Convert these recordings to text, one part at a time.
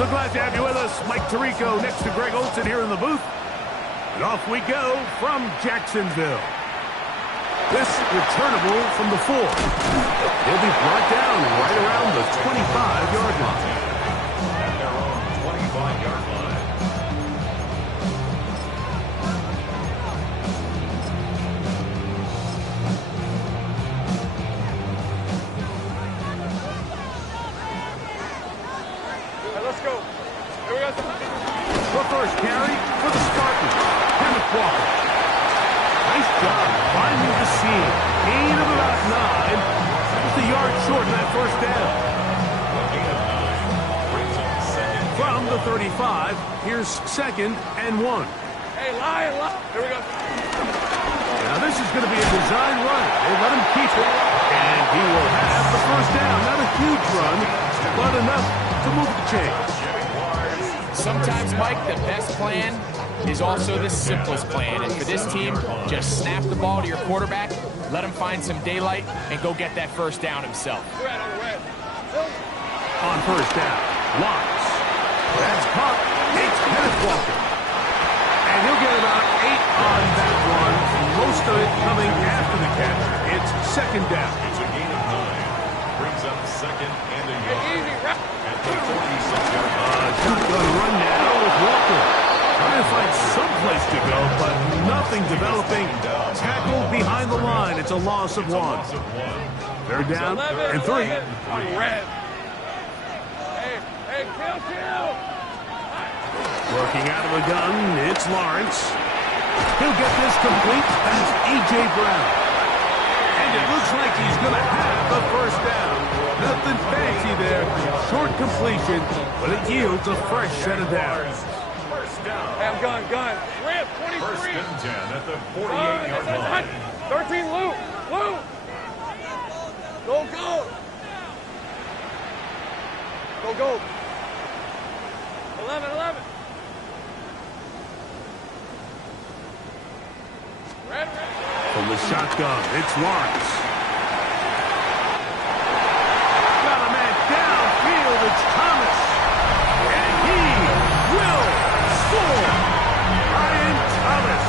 So glad to have you with us. Mike Tirico next to Greg Olsen here in the booth. And off we go from Jacksonville. This returnable from the 4. He'll be brought down right around the 25-yard line. At their own 25-yard line. Let's go. Here we go. The first carry for the Spartans. Kenneth Walker. Nice job finding the seam. Gain of about 9. Just a yard short of that first down. From the 35, here's 2nd and 1. Hey, Lion. Here we go. Now this is going to be a design run. They let him keep it. And he will have the first down. Not a huge run, but enough to move the chains. Sometimes, Mike, the best plan is also the simplest plan. And for this team, just snap the ball to your quarterback, let him find some daylight, and go get that first down himself. On first down, Watts. That's caught. It's Kenneth Walker. And he'll get about 8 on that one. Most of it coming after the catch. It's 2nd down. It's a gain of 9. Brings up 2nd and a yard. At the 46-yard line. Shotgun run now with Walker. Trying to find some place to go, but nothing developing. Tackled behind the line. It's a loss of 1. They're down and 3. Red. Hey, kill. Working out of a gun, it's Lawrence. He'll get this complete past A.J. Brown. And it looks like he's going to have the first down. Nothing fancy there. Short completion, but it yields a fresh set of downs. First down. Hey, I'm gun. Ramp, 23. First and 10 at the 48-yard line. 13, Lou. Go. 11. Red. From the shotgun, it's Lawrence. Got a man downfield, it's Thomas. And he will score. Ryan Thomas.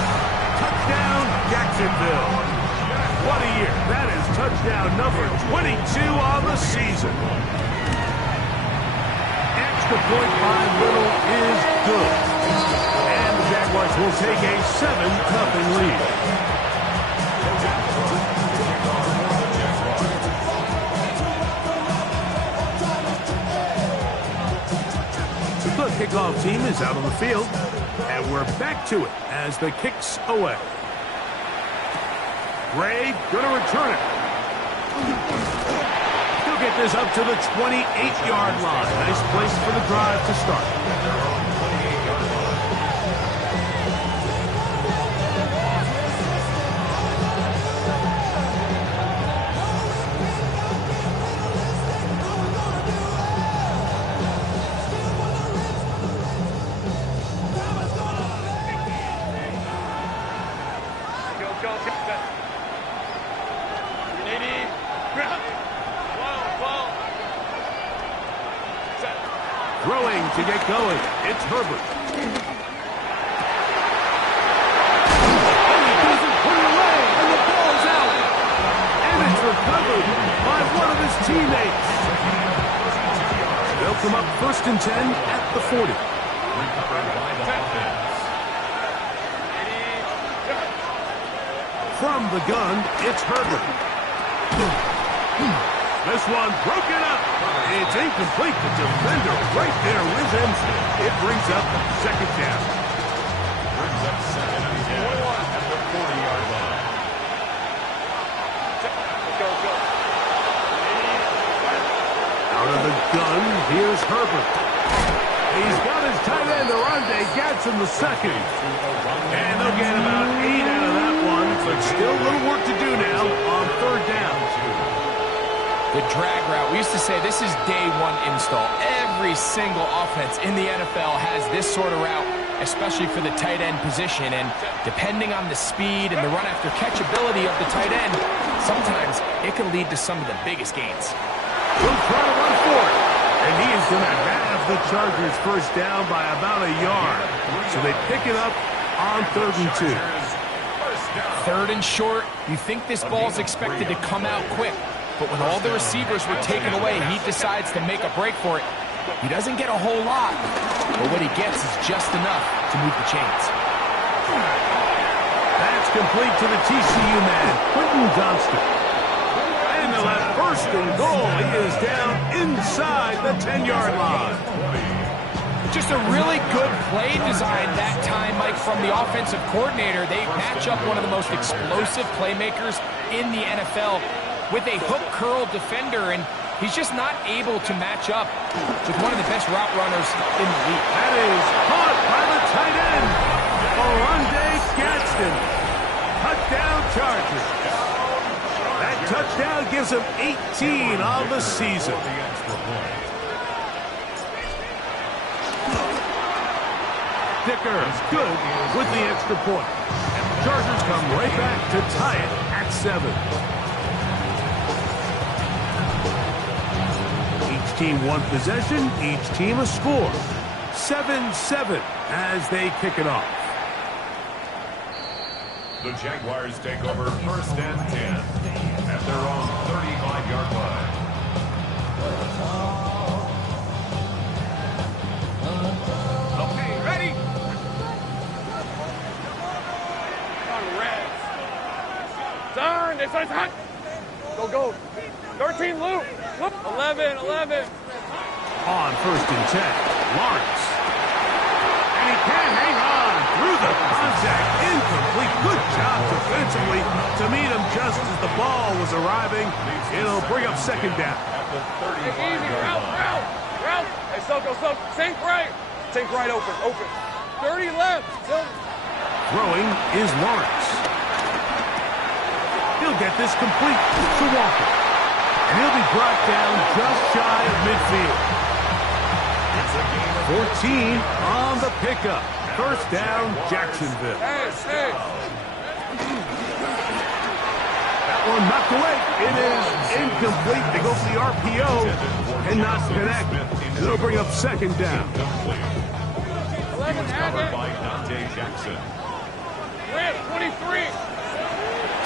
Touchdown, Jacksonville. What a year. That is touchdown number 22 on the season. Extra point by Little is good. And the Jaguars will take a 7-0 lead. The kickoff team is out on the field, and we're back to it as the kick's away. Gray going to return it. He'll get this up to the 28-yard line. Nice place for the drive to start. Throwing to get going. It's Herbert. And he doesn't put it away, and the ball's out. And it's recovered by one of his teammates. They'll come up 1st and 10 at the 40. From the gun, it's Herbert. This one broken up. It's incomplete. The defender right there with him. It brings up 2nd down. Brings up 2nd and 10 at the 40-yard line. Go. Out of the gun, here's Herbert. He's got his tight end, Arande Gadsden the second. And they'll get about 8 out of that one, but still a little work to do now on 3rd down. The drag route. We used to say this is day 1 install. Every single offense in the NFL has this sort of route, especially for the tight end position. And depending on the speed and the run after catch ability of the tight end, sometimes it can lead to some of the biggest gains. He'll try to run for it. And he is going to have the Chargers first down by about a yard. So they pick it up on 3rd and 2. 3rd and short. You think this ball's expected to come out quick, but when all the receivers were taken away, he decides to make a break for it. He doesn't get a whole lot, but what he gets is just enough to move the chains. That's complete to the TCU man, Quentin Johnston. And they'll have 1st and goal. He is down inside the 10-yard line. Just a really good play design that time, Mike, from the offensive coordinator. They match up one of the most explosive playmakers in the NFL with a hook curl defender, and he's just not able to match up with one of the best route runners in the league. That is caught by the tight end, Oronde Gadsden. Touchdown Chargers. That touchdown gives him 18 on the season. Dicker good with the extra point. And the Chargers come right back to tie it at 7. Each team one possession, each team a score. 7-7 as they kick it off. The Jaguars take over 1st and 10 at their own 35-yard line. Okay, ready? On red. Turn. This one's hot. Go. 13, Luke. 11. On 1st and 10, Lawrence. And he can't hang on through the contact. Incomplete. Good job defensively to meet him just as the ball was arriving. It'll bring up 2nd down. At the Easy. 35-yard line. Route. Hey, Soko. Sink right. Open. 30 left. Throwing is Lawrence. He'll get this complete to Walker. And he'll be brought down just shy of midfield. 14 on the pickup. 1st down, Jacksonville. Hey. That one knocked away. It is incomplete. They go for the RPO and not connect. It'll bring up 2nd down. 11, Covered by Dante Jackson. Red, 23.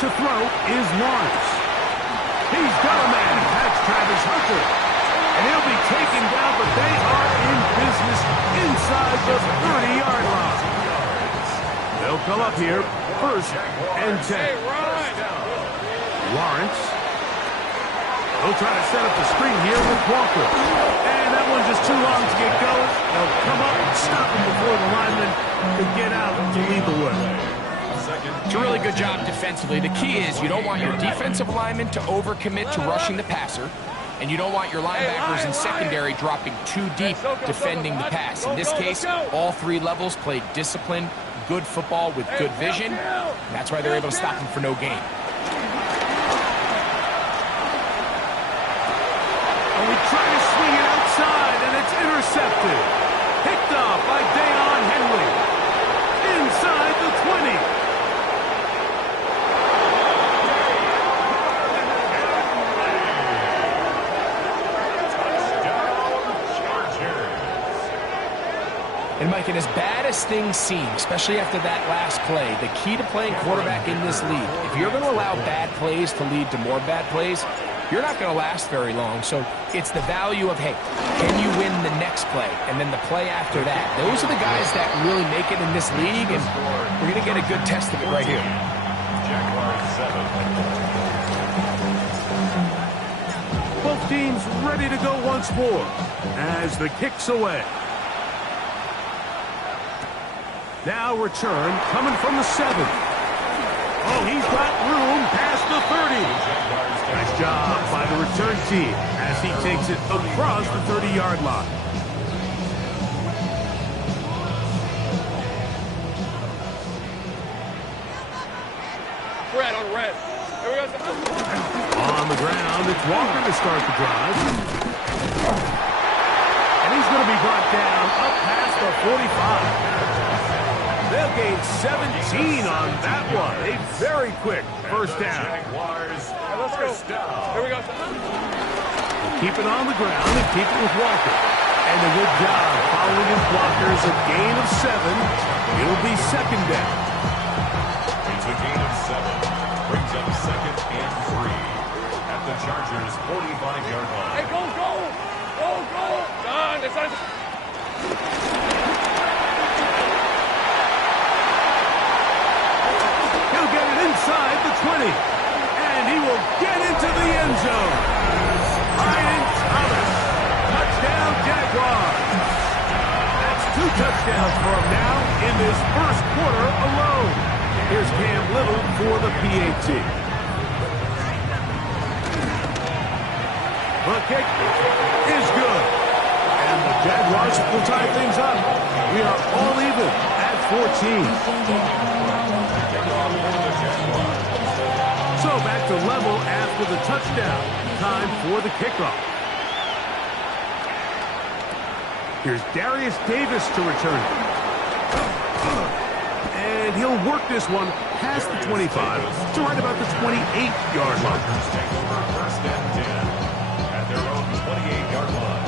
To throw is Lawrence. He's got a man. That's Travis Hunter. And he'll be taken down, but they are in business inside the 30-yard line. They'll come up here 1st and 10. Hey, run. Lawrence. They'll try to set up the screen here with Walker. And that one's just too long to get going. They'll come up and stop him before the lineman can get out to lead the way. It's a really good job defensively. The key is you don't want your defensive linemen to overcommit to rushing the passer, and you don't want your linebackers in secondary dropping too deep defending the pass. In this case, all 3 levels played disciplined, good football with good vision. That's why they're able to stop him for no gain. And we try to swing it outside, and it's intercepted. Picked off by Deion Henley. Inside the 20. And Mike, and as bad as things seem, especially after that last play, the key to playing quarterback in this league, if you're going to allow bad plays to lead to more bad plays, you're not going to last very long. So it's the value of, hey, can you win the next play and then the play after that? Those are the guys that really make it in this league, and we're going to get a good test of it right here. Jaguars 7. Both teams ready to go once more as the kick's away. Now return coming from the 7. Oh, he's got room past the 30. Nice job by the return team as he takes it across the 30-yard line. Red on red. Here we go. On the ground, it's Walker to start the drive. And he's going to be brought down up past the 45. They'll gain 17 on that one. A very quick 1st down. Jaguars, Right, let's go. Here we go. Keep it on the ground and keep it with Walker. And a good job following his blockers. A gain of 7. It'll be second down. It's a gain of 7. Brings up second and 3 at the Chargers' 45-yard line. Hey, go, go! Go, go! Done. It's on. He'll get it inside the 20. And he will get into the end zone. Ryan Thomas. Touchdown, Jaguars. That's 2 touchdowns for him now in this first quarter alone. Here's Cam Little for the PAT. The kick is good. And the Jaguars will tie things up. We are all even at 14. So back to level after the touchdown. Time for the kickoff. Here's Darius Davis to return it. And he'll work this one past the 25 to right about the 28-yard line. Take over first and 10 at their own 28-yard line.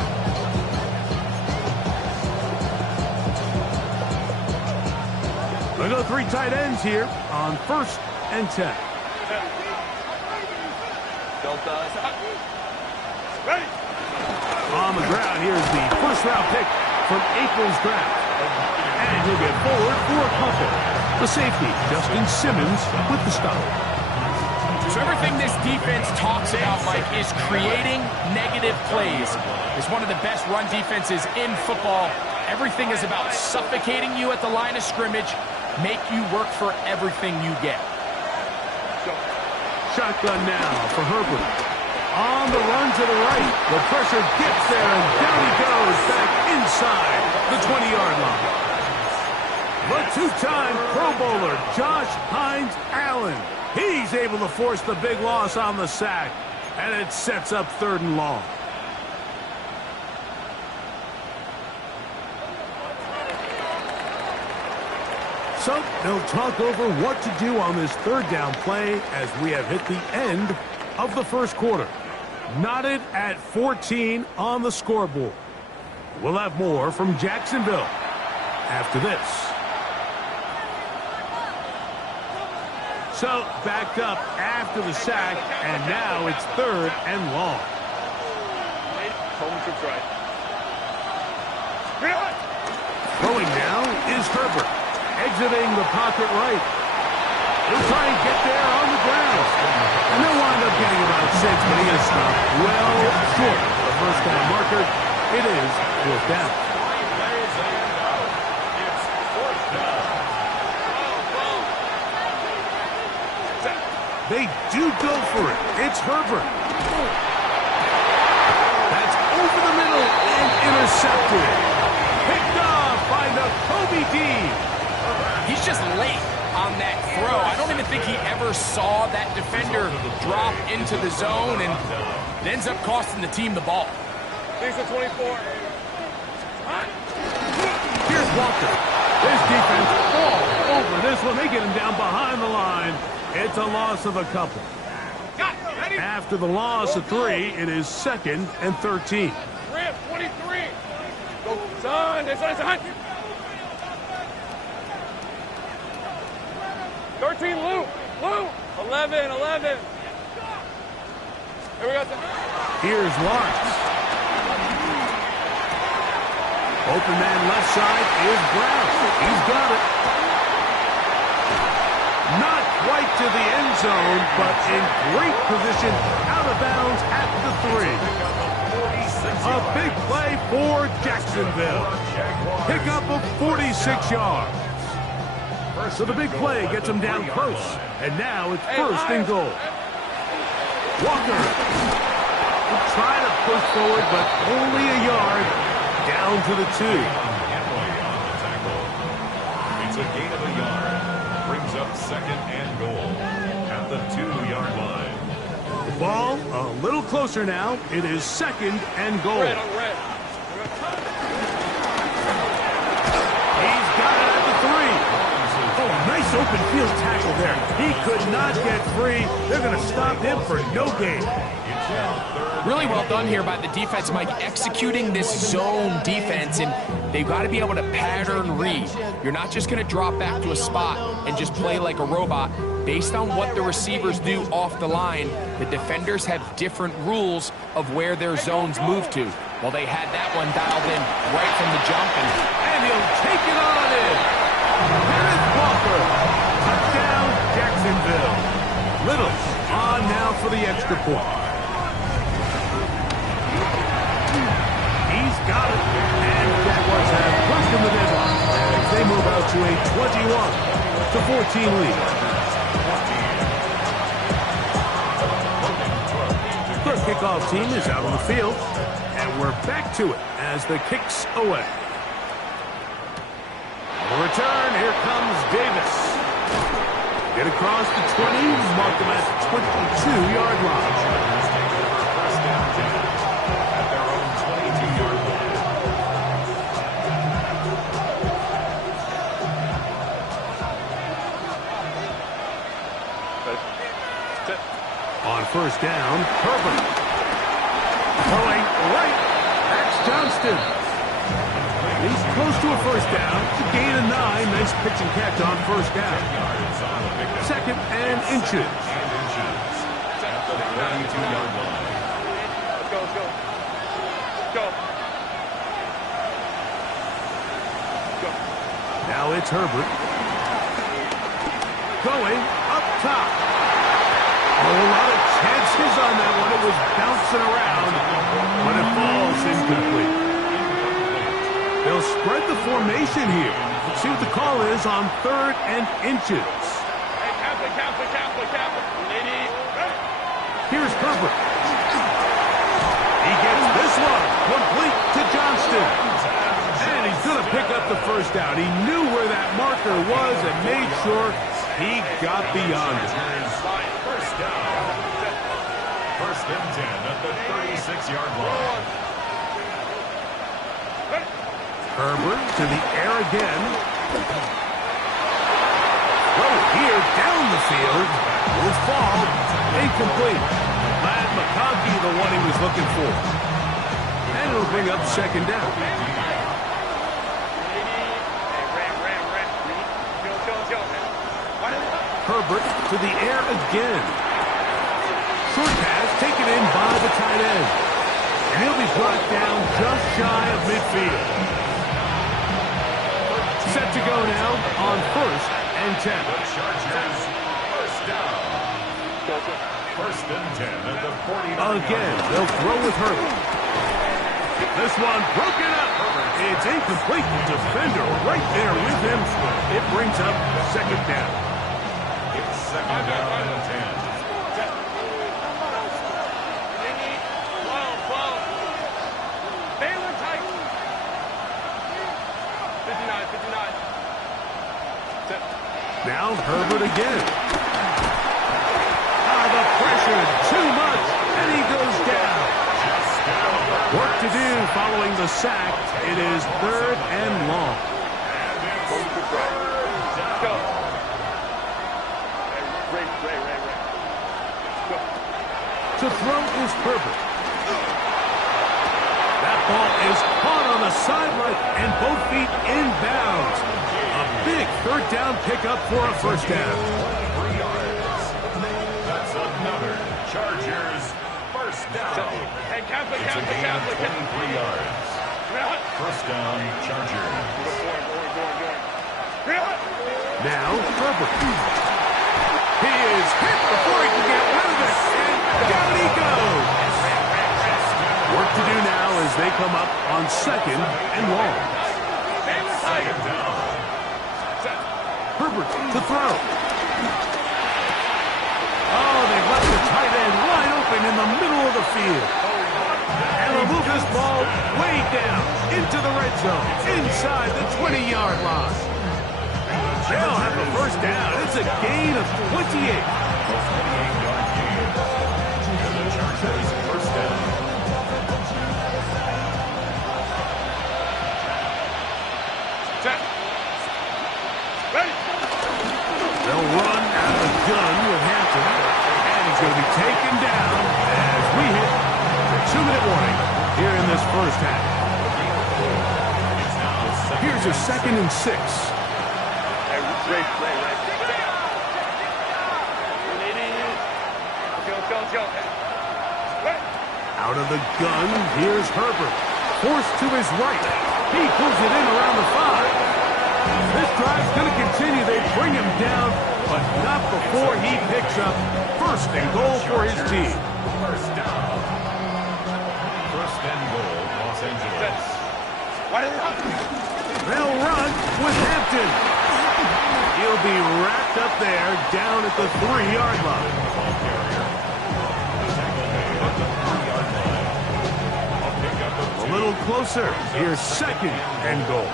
We'll go 3 tight ends here on first and 10. Ready? On the ground, here's the first-round pick from April's draft. And he'll get forward for a couple. The safety, Justin Simmons, with the stop. So everything this defense talks about, Mike, is creating negative plays. It's one of the best run defenses in football. Everything is about suffocating you at the line of scrimmage, make you work for everything you get. Shotgun now for Herbert. On the run to the right. The pressure gets there, and down he goes back inside the 20-yard line. The 2-time Pro Bowler, Josh Hines Allen. He's able to force the big loss on the sack, and it sets up 3rd and long. So they'll talk over what to do on this 3rd down play as we have hit the end of the first quarter. Knotted at 14 on the scoreboard. We'll have more from Jacksonville after this. So backed up after the sack, and now it's 3rd and long. Throwing now is Herbert. Exiting the pocket right. He'll try and get there on the ground. And they'll wind up getting about 6, but he is stopped well short of the first down marker. It is 4th down. They do go for it. It's Herbert. That's over the middle and intercepted. Picked off by the Kobe Dean. He's just late on that throw. I don't even think he ever saw that defender drop into the zone, and it ends up costing the team the ball. These are 24. Here's Walker. This defense falls over this one. They get him down behind the line. It's a loss of a couple. After the loss of 3, it is 2nd and 13. Rip, 23. Go, son. It's on. 13, Luke. 11. Here we go. Here's Lawrence. Open man left side is Brown. He's got it. Not quite to the end zone, but in great position out of bounds at the 3. A big play for Jacksonville. Pickup of 46 yards. So the big play gets him down close. And now it's 1st and goal. Walker will try to push forward, but only a yard down to the 2. It's a gain of a yard. Brings up 2nd and goal at the 2-yard line. The ball a little closer now. It is 2nd and goal. Red on red. He's got it at the 3. Oh, nice open field tackle there. He could not get free. They're going to stop him for no gain. It's Really well done here by the defense, Mike, executing this zone defense, and they've got to be able to pattern read. You're not just going to drop back to a spot and just play like a robot. Based on what the receivers do off the line, the defenders have different rules of where their zones move to. Well, they had that one dialed in right from the jump, and he'll take it on in. Kenneth Walker, touchdown, Jacksonville. Little on now for the extra point. He's got it, and Jaguars have pushed him the deadline as they move out to a 21-14 lead. The kickoff team is out on the field, and we're back to it as the kick's away. The return, here comes Davis. Get across the 20, mark him at the 22-yard line. First down, at their own 22-yard line. On first down, Herbert. Throwing right, Max Johnston. He's close to a first down. It's a gain of 9. Nice pitch and catch on first down. Second and inches. At the 32-yard line. Let's go, let's go. Let's go. Let's go. Now it's Herbert. Going up top. A lot of chances on that one. It was bouncing around, but it falls incomplete. They'll spread the formation here. Let's see what the call is on third and inches. Hey, Kaplan. Here's Herbert. He gets this one complete to Johnston. And he's going to pick up the first down. He knew where that marker was and made sure he got beyond it. First down. First and 10 at the 36-yard line. Herbert to the air again. Throw here down the field. Will fall. Incomplete. Matt McConkey, the one he was looking for. And it'll bring up second down. Herbert to the air again. Short pass taken in by the tight end. And he'll be brought down just shy of midfield. Set to go now on first and 10. The Chargers, first down. First and 10 at the 49. Again, they'll throw with Herbert. This one broken up. It's incomplete. The defender right there with him. It brings up second down. It's second down and 10. Baylor tight. 59. Now Herbert again. The pressure, too much, and he goes down. Work to do following the sack. It is third and long. Let's go. Ray. Go. To throw is Herbert. That ball is caught on the sideline and both feet inbounds. A big third down pickup for a first down. 3 yards. That's another Chargers first down. Hey, Kaplan. It's a gain of 23 yards. First down, Chargers. Now Herbert. He is hit before he can get rid of it. And down he goes. Work to do now as they come up on second and long. Second down. Herbert to throw. Oh, they've left the tight end wide open in the middle of the field. And they'll move this ball way down into the red zone, inside the 20-yard line. They'll have the first down. It's a gain of 28. 28-yard gain. And the Chargers first down. Ready. They'll run out of the gun with Hampton. And he's going to be taken down as we hit a 2nd and 6. Ray. Out of the gun, here's Herbert. Forced to his right. He pulls it in around the 5. This drive's going to continue. They bring him down, but not before he picks up 1st and goal for his team. First down. 1st and goal, Los Angeles. They'll run with Hampton. He'll be wrapped up there down at the 3-yard line. Ball carrier. The tackle made at the 3-yard line. A pickup of A 2. little closer. Here's 2nd and goal.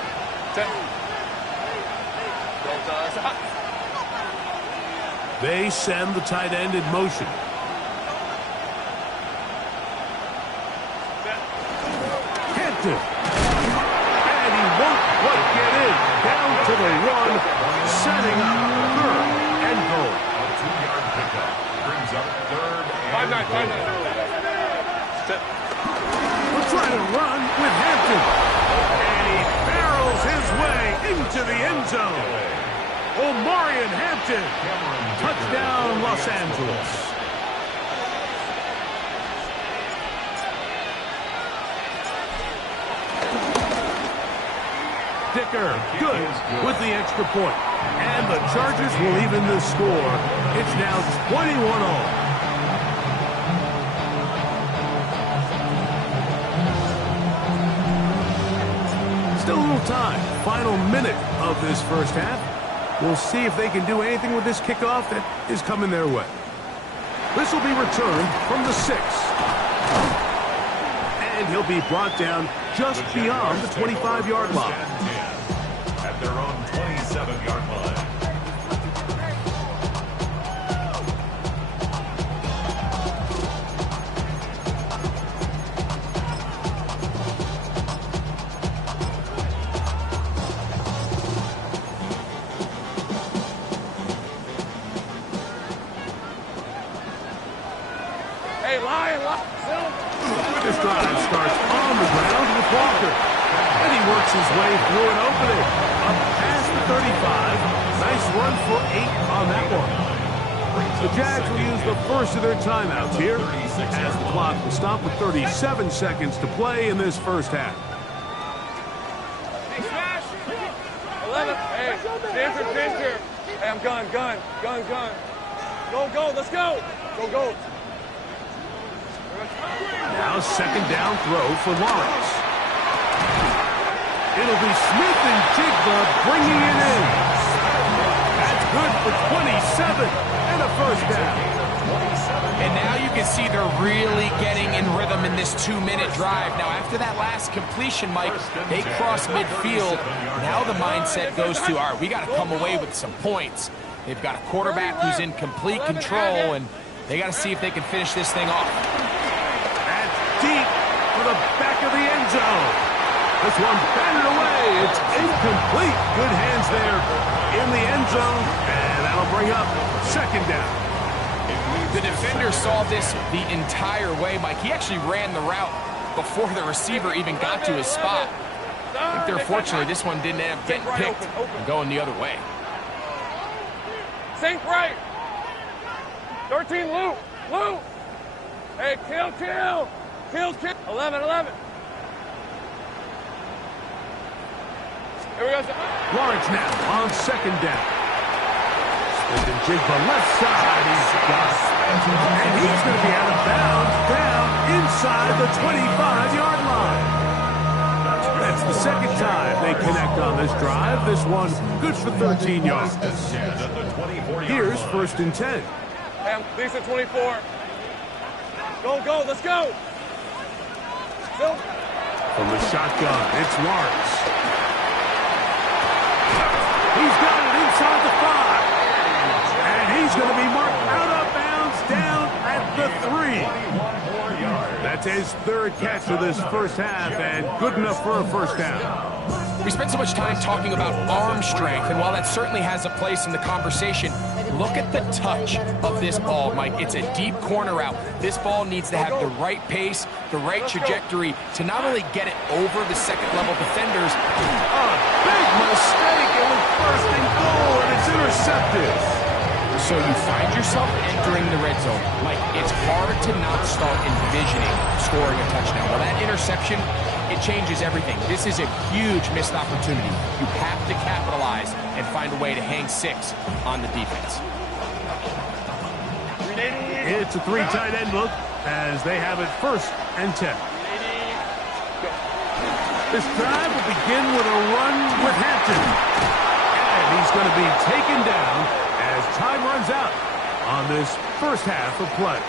They send the tight end in motion. Hampton. And he won't quite get in. Down to the 1, setting up 3rd and goal. A 2-yard pickup brings up 3rd and 5-9. We're trying to run with Hampton. And he barrels his way into the end zone. Omarion Hampton. Touchdown, Los Angeles. Dicker, good with the extra point. And the Chargers will even the score. It's now 21-all. Still a little time. Final minute of this first half. We'll see if they can do anything with this kickoff that is coming their way. This will be returned from the 6. And he'll be brought down just beyond the 25-yard line. At their own 27-yard line. Hey, line. This drive starts on the ground with Walker. And he works his way through an opening. Up past the 35. Nice run for 8 on that one. The Jags will use the first of their timeouts here, as the clock will stop with 37 seconds to play in this first half. 11. Hey, Ginger. Hey, I'm gun. Go, let's go. Go. Now 2nd down throw for Lawrence. It'll be Smith and Jigba bringing it in. That's good for 27 and a first down. And now you can see they're really getting in rhythm in this 2-minute drive. Now, after that last completion, Mike, they cross midfield. Now the mindset goes to, all right, we got to come away with some points. They've got a quarterback who's in complete control, and they got to see if they can finish this thing off. That's deep for the back of the end zone. This one batted away. It's incomplete. Good hands there in the end zone, and that'll bring up 2nd down. The defender saw this the entire way, Mike. He actually ran the route before the receiver even got to his spot. I think they're fortunate this one didn't end up getting picked and going the other way. Sink right. 13, Lou. Hey, kill. 11. Here we go. Lawrence now on 2nd down. Smith and Jigba left side. He's got it. And he's going to be out of bounds down inside the 25-yard line. That's the 2nd time they connect on this drive. This one good for 13 yards. Here's 1st and 10. Lisa 24. Go, let's go. From the shotgun, it's Lawrence. He's got it inside the 5. And he's going to be marked out of bounds down at the 3. That's his 3rd catch of this first half, and good enough for a first down. We spent so much time talking about arm strength, and while that certainly has a place in the conversation, look at the touch of this ball, Mike. It's a deep corner route. This ball needs to have the right pace, the right trajectory to not only get it over the second-level defenders. A big Mistake. It was first and goal, and it's intercepted. So you find yourself entering the red zone. Like, it's hard to not start envisioning scoring a touchdown. Well, that interception, it changes everything. This is a huge missed opportunity. You have to capitalize and find a way to hang 6 on the defense. It's a 3 tight end look as they have it first and 10. This drive will begin with a run with Hampton. And he's going to be taken down as time runs out on this first half of play.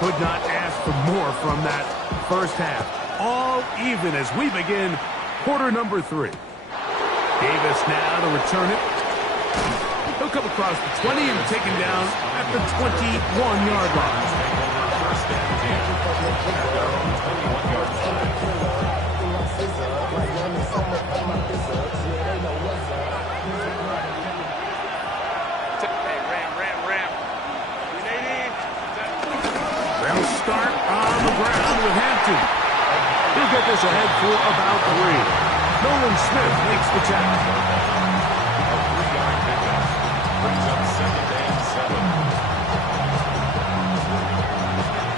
Could not ask for more from that first half. All even as we begin quarter number 3. Davis now to return it. He'll come across the 20 and taken down at the 21-yard line. They'll start on the ground with Hampton. He'll get this ahead for about 3. Nolan Smith makes the tackle. A 3-yard pickup brings up 2nd and 7.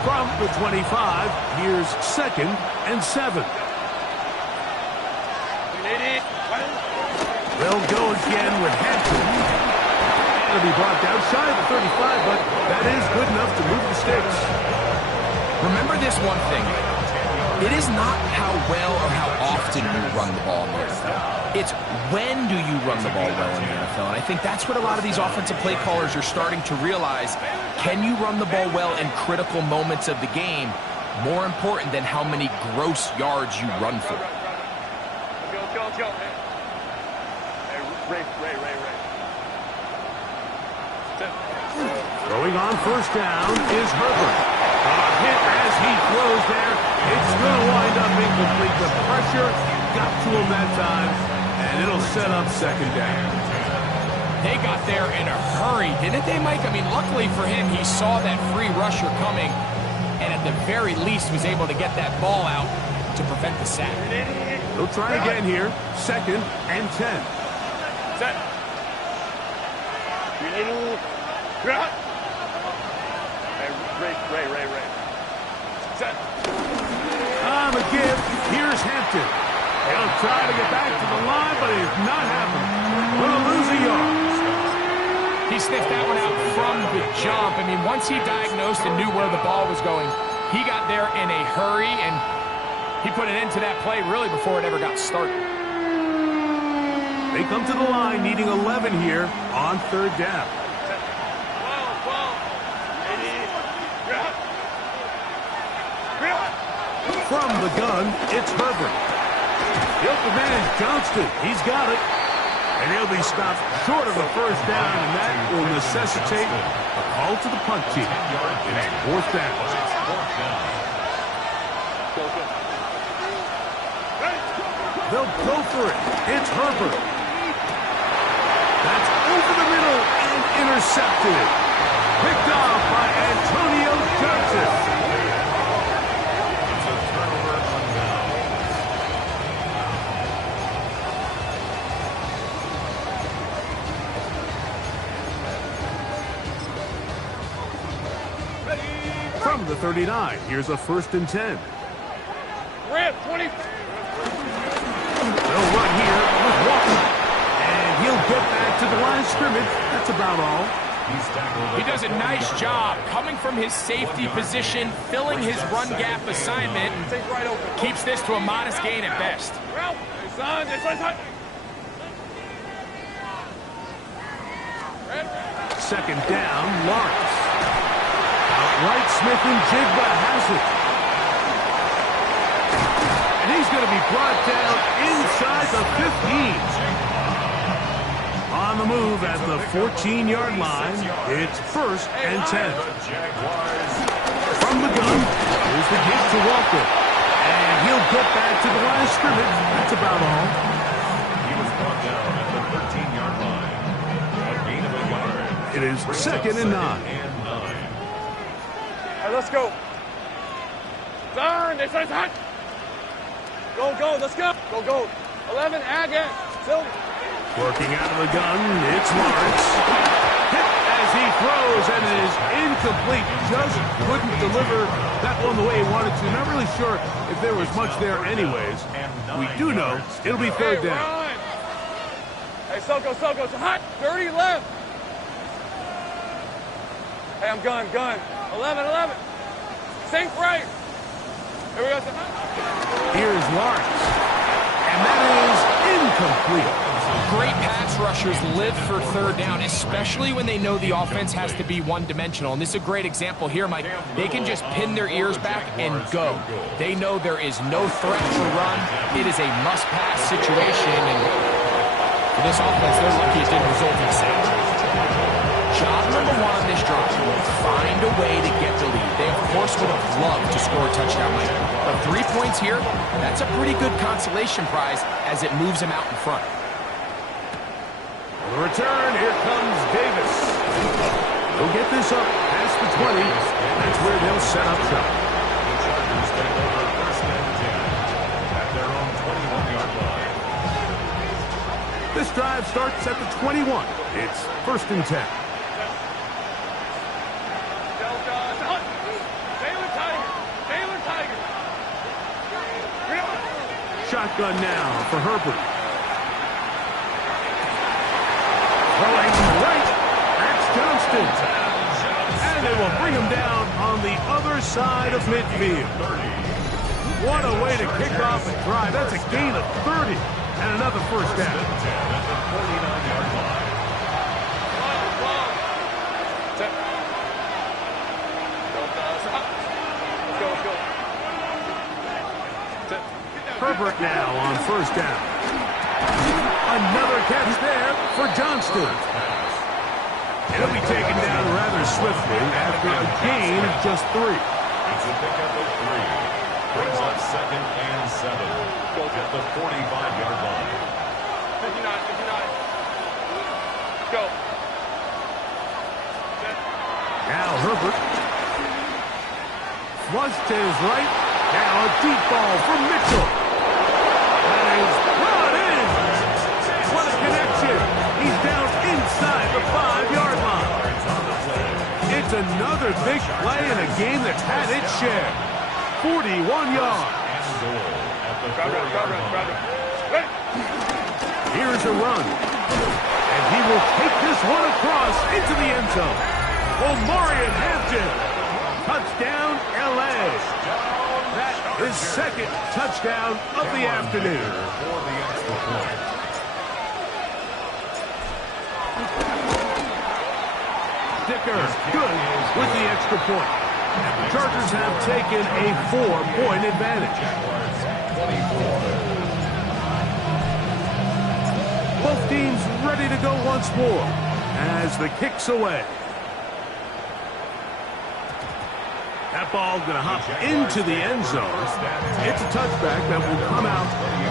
From the 25, here's 2nd and 7. They'll go again with Hampton. It'll be blocked out shy of the 35, but that is good enough to move the sticks. Remember this one thing. It is not how well or how often you run the ball in the NFL. It's when do you run the ball well in the NFL. And I think that's what a lot of these offensive play callers are starting to realize. Can you run the ball well in critical moments of the game? More important than how many gross yards you run for. Go. Hey, Ray. Throwing on first down is Herbert. Hit as he throws there. It's going to wind up incomplete. The pressure got to him that time, and it'll set up 2nd down. They got there in a hurry, didn't they, Mike? I mean, luckily for him, he saw that free rusher coming, and at the very least was able to get that ball out to prevent the sack. They'll try again here. 2nd and 10. Set. Hey, Ray. Set. On the give, here's Hampton. He'll try to get back to the line, but it's not happening. Will lose a yard. He sniffed that one out from the jump. I mean, once he diagnosed and knew where the ball was going, he got there in a hurry, and he put an end to that play really before it ever got started. They come to the line needing 11 here on 3rd down. From the gun, it's Herbert. He'll manage Johnston. He's got it. And he'll be stopped short of the first down, and that will necessitate a call to the punt team. It's 4th down. They'll go for it. It's Herbert. That's over the middle and intercepted. Picked off by Antonio Johnson. From the 39, here's a 1st and 10. Red, 20. They'll run here with Walker. And he'll get back to the line of scrimmage. That's about all. He does a nice job coming from his safety position, filling his run gap assignment, and keeps this to a modest gain at best. Second down, Lawrence. Outright Smith and Jigba has it. And he's going to be brought down inside the 15. On the move at the 14-yard line, it's 1st and 10. From the gun, here's the give to Walker. And he'll get back to the line of scrimmage. That's about all. He was brought down at the 13-yard line. It is 2nd and 9. Hey, let's go. Turn. It's hot. Go, let's go. Go. 11, Agate. Silver. Working out of the gun, it's Lawrence. Hit as he throws, and it is incomplete. Just couldn't deliver that one the way he wanted to. Not really sure if there was much there anyways. We do know it'll be 3rd down. Run. Hey, Soko, it's hot. 30 left. Hey, I'm gun. 11. Sink right. Here we go. Here's Lawrence. And that is incomplete. Great pass rushers live for 3rd down, especially when they know the offense has to be one-dimensional. And this is a great example here, Mike. They can just pin their ears back and go. They know there is no threat to run. It is a must-pass situation. And for this offense, they're lucky it didn't result in a sack. Job number 1 on this drive, find a way to get the lead. They, of course, would have loved to score a touchdown, Mike. But 3 points here, that's a pretty good consolation prize as it moves them out in front. On the return, here comes Davis. He'll get this up past the 20, and that's where they'll set up shop. The Chargers take over 1st and 10 at their own 21-yard line. This drive starts at the 21. It's 1st and 10. Shotgun now for Herbert. Throwing right, that's Johnston. And they will bring him down on the other side of midfield. What a way to kick off a drive. That's a gain of 30 and another 1st down. At the 49-yard line. Let's go. Herbert now on 1st down. Another catch there for Johnston. He'll be taken down rather swiftly after a gain of just 3. It's a pickup of 3. Brings up 2nd and 7 at the 45-yard line. 59. Go. Now Herbert. Flush to his right. Now a deep ball from Mitchell. That is brought in. What a connection. He's down inside the 5-yard line. It's another big play in a game that's had its share. 41 yards. Here's a run. And he will take this one across into the end zone. Omarion Hampton. Touchdown, L.A. That is 2nd touchdown of the afternoon. Dicker, good with the extra point. The Chargers have taken a 4-point advantage. Both teams ready to go once more as the kick's away. That ball going to hop into the end zone. It's a touchback that will come out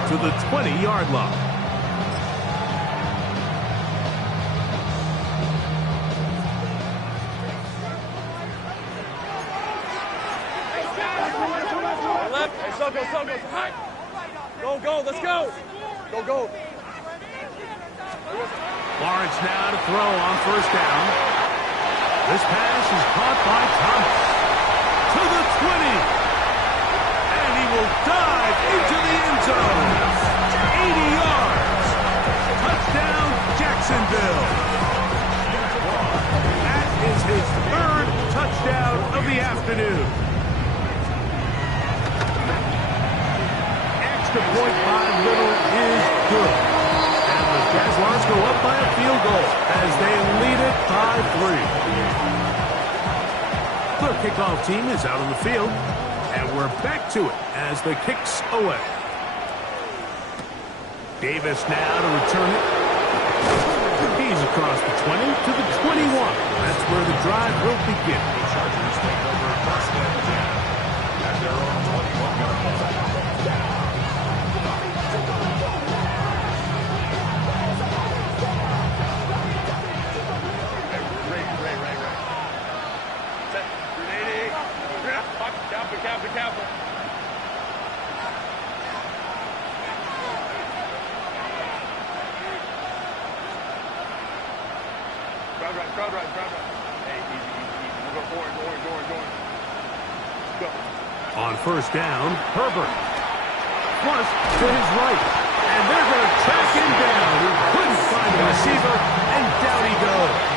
to the 20-yard line. Soko. Go. Let's go. Go. Lawrence now to throw on 1st down. This pass is caught by Thomas. To the 20. And he will dive into the end zone. 80 yards. Touchdown, Jacksonville. That is his 3rd touchdown of the afternoon. Extra point by Little is good. And the Jaguars go up by a field goal as they lead it by 3. Their kickoff team is out on the field, and we're back to it as the kick's away. Davis now to return it. He's across the 20 to the 21. That's where the drive will begin. The Chargers take over 1st and 10 at their own 21-yard line. Crowd right. Hey, easy. We'll go forward. Go. On first down, Herbert. Flush to his right. And they're going to track him down. He couldn't find the receiver, and down he goes.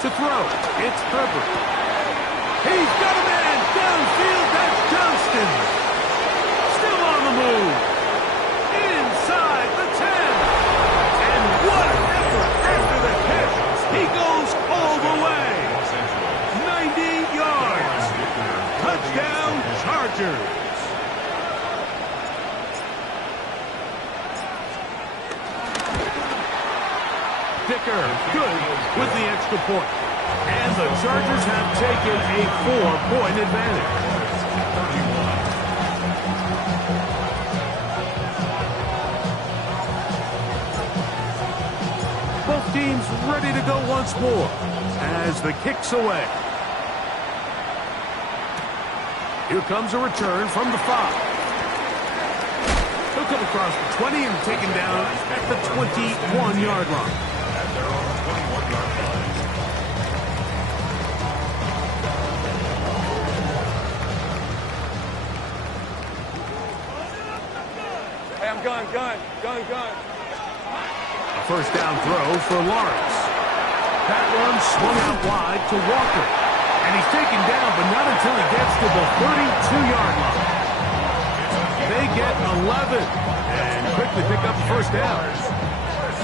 To throw, it's Herbert. He's got a man downfield. That's Johnston. Still on the move. Inside the 10. And what an effort after the catch. He goes all the way. 90 yards. Touchdown, Chargers. Dicker, good with the extra point. And the Chargers have taken a 4-point advantage. Both teams ready to go once more as the kick's away. Here comes a return from the 5. He'll come across the 20 and taken down at the 21-yard line. Hey, I'm gun. A first down throw for Lawrence. That one swung out wide to Walker. And he's taken down, but not until he gets to the 32-yard line. They get 11 and quickly pick up the first down.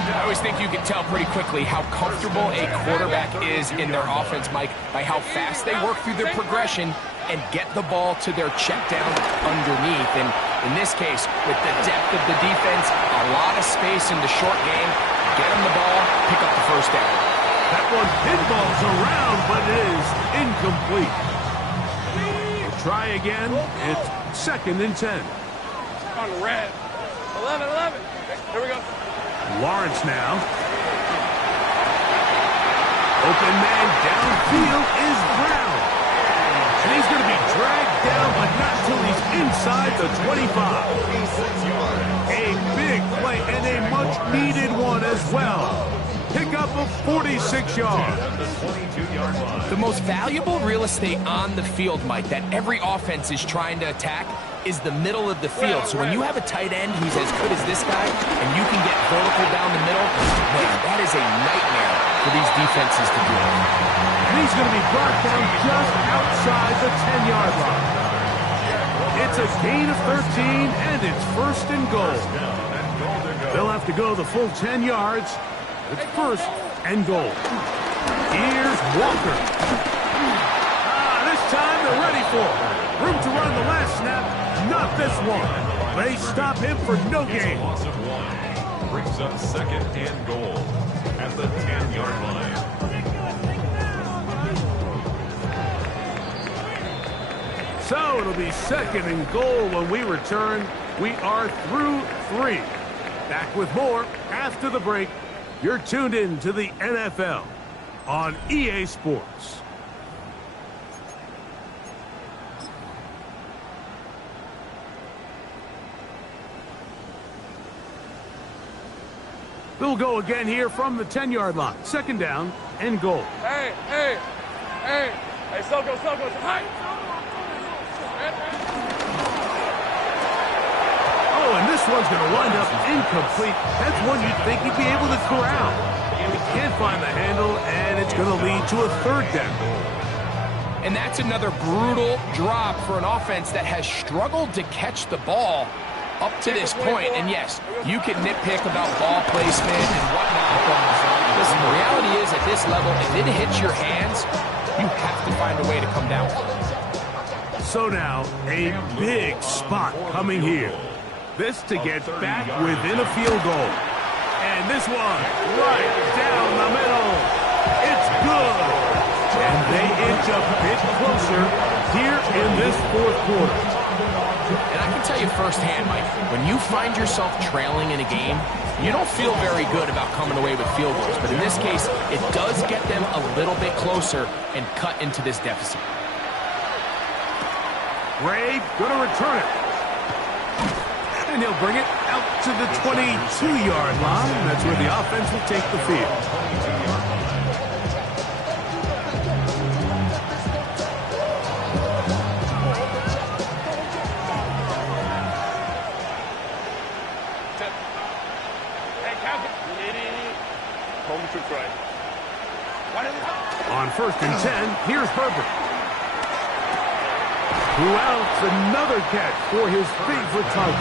I always think you can tell pretty quickly how comfortable a quarterback is in their offense, Mike, by how fast they work through their progression and get the ball to their check down underneath. And in this case, with the depth of the defense, a lot of space in the short game, get them the ball, pick up the first down. That one pinballs around, but it is incomplete. We'll try again. It's 2nd and 10. On the red. 11. Here we go. Lawrence now. Open man downfield is Brown. And he's going to be dragged down, but not till he's inside the 25. A big play and a much-needed one as well. Pick up of 46 yards. The most valuable real estate on the field, Mike, that every offense is trying to attack is the middle of the field. So when you have a tight end who's as good as this guy and you can get vertical down the middle, man, that is a nightmare for these defenses to do. And he's going to be brought down just outside the 10-yard line. It's a gain of 13, and it's 1st and goal. They'll have to go the full 10 yards. It's 1st and goal. Here's Walker. This time they're ready for it. Room to run the last snap. Not this one. They stop him for no gain. Loss of 1 brings up 2nd and goal at the 10-yard line. So it'll be 2nd and goal when we return. We are through 3. Back with more after the break. You're tuned in to the NFL on EA Sports. They'll go again here from the 10-yard line. 2nd down and goal. Hey, Soko. Hi. Oh, and this one's going to wind up incomplete. That's one you'd think he'd be able to corral. He can't find the handle, and it's going to lead to a 3rd down. And that's another brutal drop for an offense that has struggled to catch the ball up to this point. And yes, you can nitpick about ball placement and whatnot, but listen, the reality is at this level, if it hits your hands, you have to find a way to come down. So now, a big spot coming here. This to get back within a field goal. And this one, right down the middle. It's good. And they inch a bit closer here in this 4th quarter. And I can tell you firsthand, Mike, when you find yourself trailing in a game, you don't feel very good about coming away with field goals. But in this case, it does get them a little bit closer and cut into this deficit. Ray gonna return it. And he'll bring it out to the 22-yard line. That's where the offense will take the field. On 1st and 10, here's Herbert. Who else? Another catch for his favorite target.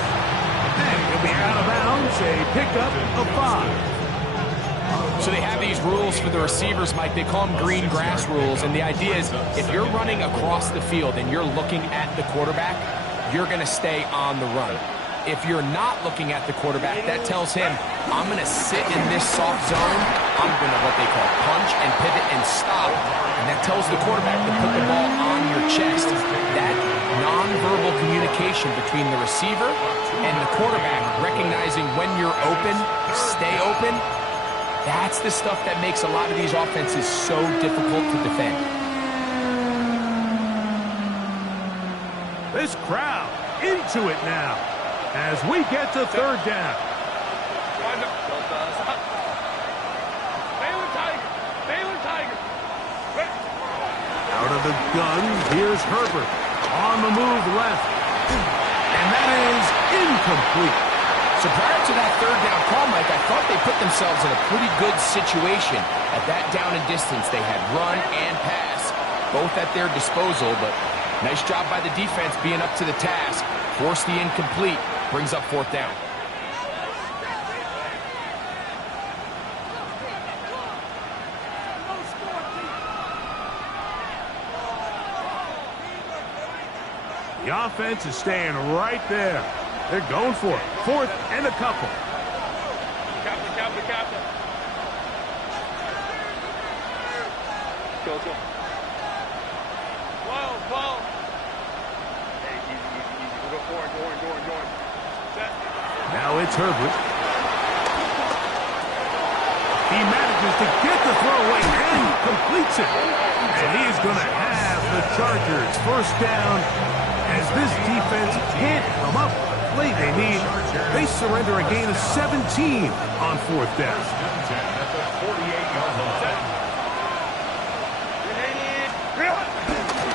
And he'll be out of bounds, a pickup of 5. So they have these rules for the receivers, Mike. They call them green grass rules. And the idea is if you're running across the field and you're looking at the quarterback, you're going to stay on the run. If you're not looking at the quarterback, that tells him, I'm going to sit in this soft zone. I'm going to what they call punch and pivot and stop. And that tells the quarterback to put the ball on your chest. That nonverbal communication between the receiver and the quarterback, recognizing when you're open, stay open, that's the stuff that makes a lot of these offenses so difficult to defend. This crowd into it now as we get to 3rd down. Out of the gun, here's Herbert. On the move left. And that is incomplete. So prior to that 3rd down call, Mike, I thought they put themselves in a pretty good situation. At that down and distance, they had run and pass, both at their disposal, but nice job by the defense being up to the task. Force the incomplete, brings up 4th down. The offense is staying right there. They're going for it. 4th and a couple. Captain. Go. Whoa. Hey, easy. We'll go forward. Set. Now it's Herbert. He manages to get the throw away and completes it. And he's going to have the Chargers 1st down. As this defense can't come up with the play they need, they surrender a gain of 17 on 4th down.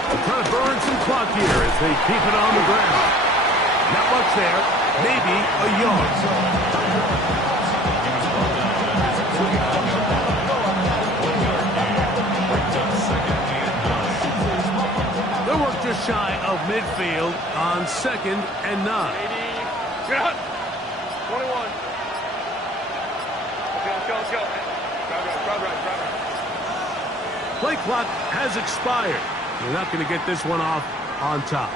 They're trying to burn some clock here as they keep it on the ground. Not much there, maybe a yard. They work just shy of midfield on 2nd and 9. Get out. 21. Let's go. Drive right. Play clock has expired. You're not going to get this one off on top.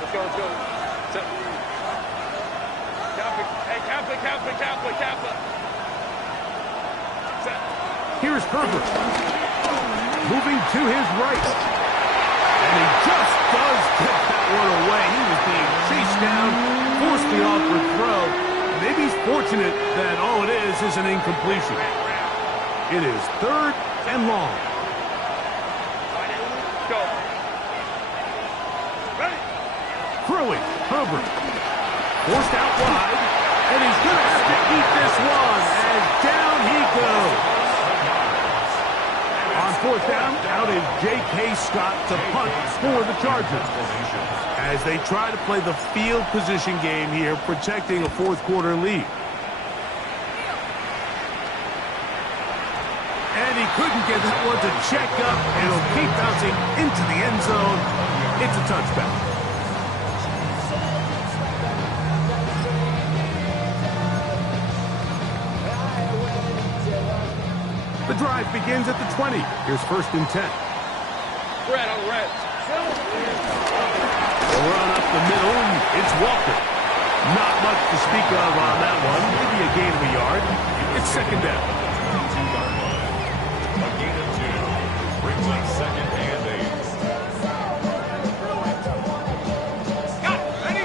Let's go. Set. Kappa. Set. Here's Herbert. Moving to his right. And he just does get that one away. He was being chased down, forced the awkward throw. Maybe he's fortunate that all it is an incompletion. It is 3rd and long. Go. Ready. Throwing, Herbert. Forced out wide. And he's going to have to eat this one as down he goes. On 4th down, out is J.K. Scott to punt for the Chargers. As they try to play the field position game here, protecting a 4th quarter lead. And he couldn't get that one to check up. It'll keep bouncing into the end zone. It's a touchback. The drive begins at the 20. Here's 1st and 10. Red on red. They'll run up the middle. It's Walker. Not much to speak of on that one. Maybe a gain of a yard. It's 2nd down. A gain of 2 brings up 2nd and 8. Got it. Ready?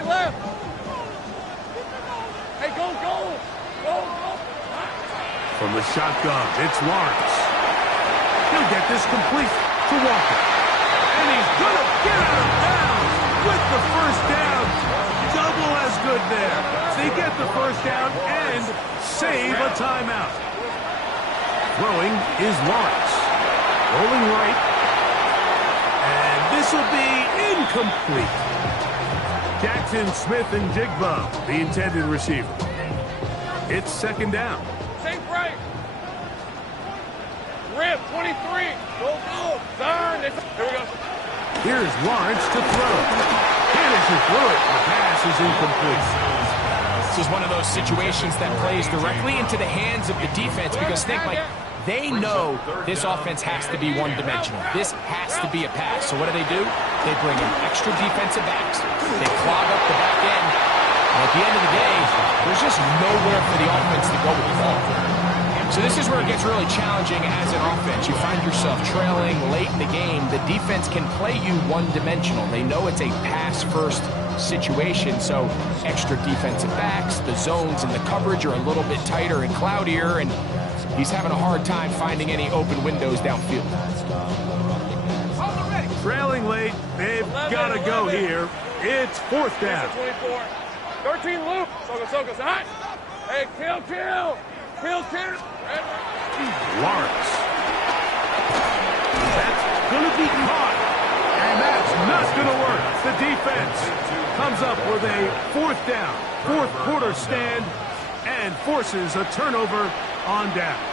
30 left. shotgun. It's Lawrence. He'll get this complete to Walker. And he's going to get out of bounds with the first down. Double as good there. They get the first down and save a timeout. Throwing is Lawrence. Rolling right. And this will be incomplete. Jackson, Smith, and Jigba, the intended receiver. It's second down. Sink right. Rip, 23. Go. Turn. Here we go. Here's Lawrence to throw. Finishes through it. The pass is incomplete. This is one of those situations that plays directly into the hands of the defense because think, Mike, they know this offense has to be one-dimensional. This has to be a pass. So what do? They bring in extra defensive backs. They clog up the back end. And at the end of the day, there's just nowhere for the offense to go with the ball. So this is where it gets really challenging as an offense. You find yourself trailing late in the game. The defense can play you one-dimensional. They know it's a pass-first situation, so extra defensive backs, the zones and the coverage are a little bit tighter and cloudier, and he's having a hard time finding any open windows downfield. Trailing late, they've got to go here. It's fourth down. 24. 13 loop. Soka, hot. Hey, kill. Lawrence. That's going to be caught. And that's not going to work. The defense comes up with a fourth down, fourth quarter stand, and forces a turnover on downs.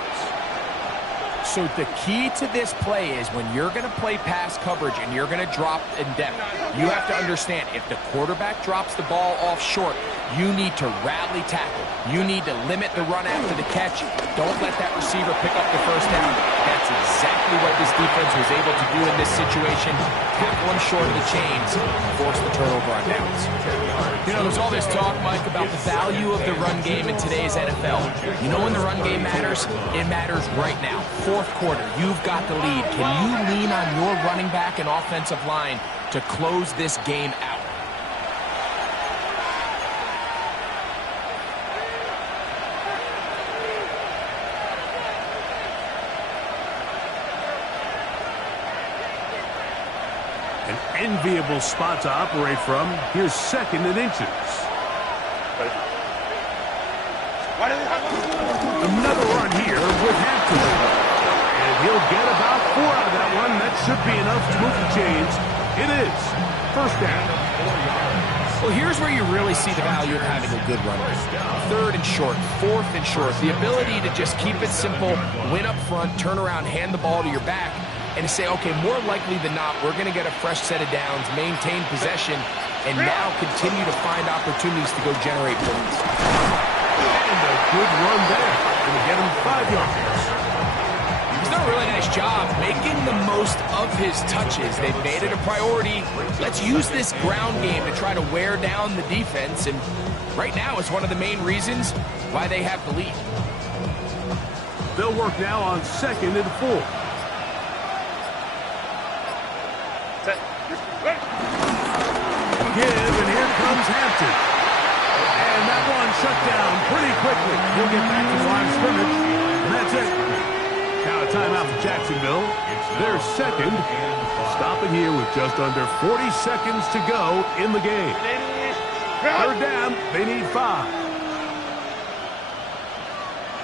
So the key to this play is when you're going to play pass coverage and you're going to drop in depth, you have to understand if the quarterback drops the ball off short, you need to rally tackle. You need to limit the run after the catch. Don't let that receiver pick up the first down. That's exactly what this defense was able to do in this situation. Tackle him short of the chains, force the turnover on downs. You know, there's all this talk, Mike, about the value of the run game in today's NFL. You know when the run game matters? It matters right now. Fourth quarter, you've got the lead. Can you lean on your running back and offensive line to close this game out? An enviable spot to operate from. Here's second and inches. Another run here with Hampton. And he'll get about 4 out of that one. That should be enough to move the chains. It is. First down. Well, here's where you really see the value of having a good runner. Third and short, fourth and short. The ability to just keep it simple, win up front, turn around, hand the ball to your back, and say, okay, more likely than not, we're going to get a fresh set of downs, maintain possession, and now continue to find opportunities to go generate points. And a good run there. Going to get him 5 yards. He's done a really nice job making the most of his touches. They've made it a priority. Let's use this ground game to try to wear down the defense, and right now it's one of the main reasons why they have the lead. They'll work now on second and 4. Give, and here comes Hampton. And that one shut down pretty quickly. He'll get back to the line of scrimmage, and that's it. Now a timeout for Jacksonville. They're second. Stop it here with just under 40 seconds to go in the game. Third down, they need 5.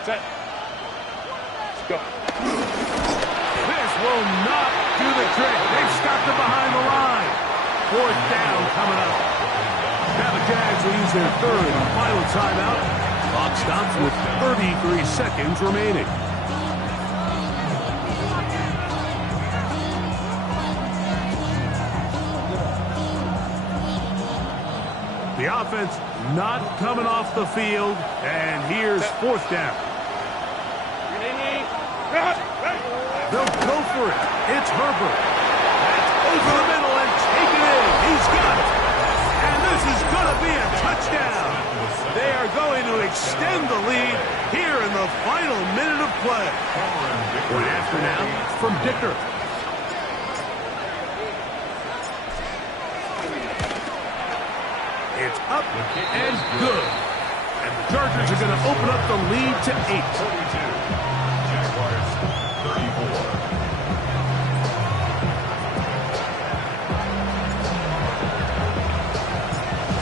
Set. Let's go. This will not do the trick. They've stopped it behind the line. Fourth down coming up. Now the Jags will use their third and final timeout. Clock stops with 33 seconds remaining. The offense not coming off the field, and here's fourth down. They'll go for it. It's Herbert. That's over the middle and taken in. He's got it. And this is going to be a touchdown. They are going to extend the lead here in the final minute of play. One after now from Dicker. It's up and good. And the Chargers are going to open up the lead to 8.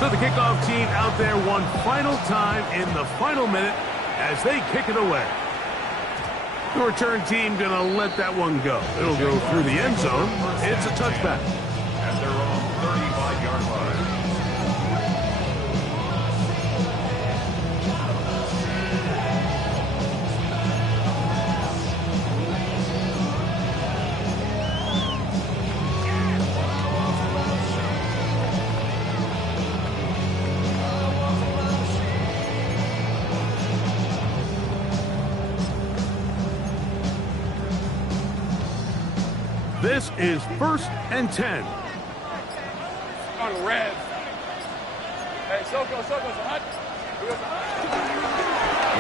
So the kickoff team out there one final time in the final minute as they kick it away. The return team going to let that one go. It'll go through the end zone. It's a touchback. At their own 35-yard line. This is 1st and 10. On red. Hey, Soko, so hot. We're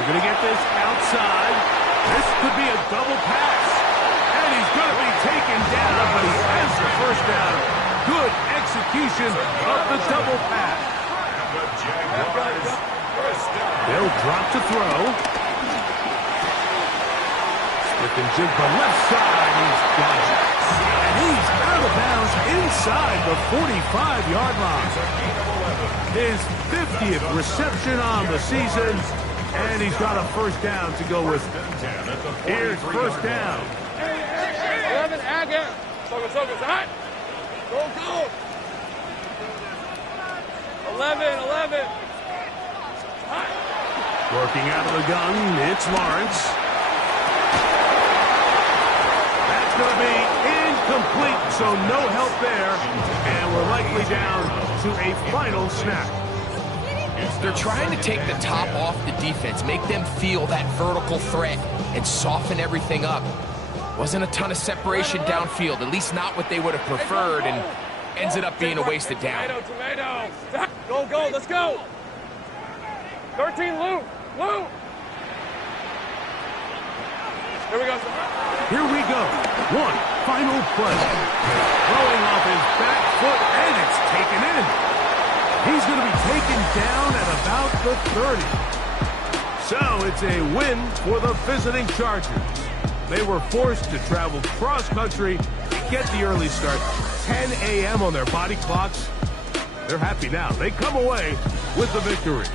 going to get this outside. This could be a double pass. And he's going to be taken down, but he has the first down. Good execution of the double pass. The Jaguars first down. They'll drop to throw. Split and jig for left side. He's got it. And he's out of bounds inside the 45-yard line. His 50th reception on the season, and he's got a first down to go with. Here's first down. 11, Agate. Soko, hot. Go. 11. Hot. Working out of the gun, it's Lawrence. That's going to be incomplete, so no help there, and we're likely down to a final snap. They're trying to take the top off the defense, make them feel that vertical threat, and soften everything up. Wasn't a ton of separation downfield, at least not what they would have preferred, and ended up being a wasted down. Tomato. Go, let's go. 13, Lou. Here we go. Here we go. One final play. Throwing off his back foot, and it's taken in. He's going to be taken down at about the 30. So it's a win for the visiting Chargers. They were forced to travel cross-country to get the early start. 10 a.m. on their body clocks. They're happy now. They come away with the victory.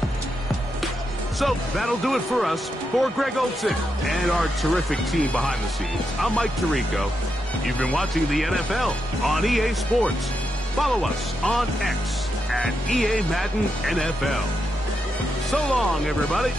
So that'll do it for us. For Greg Olsen and our terrific team behind the scenes, I'm Mike Tirico. You've been watching the NFL on EA Sports. Follow us on X at EA Madden NFL. So long, everybody.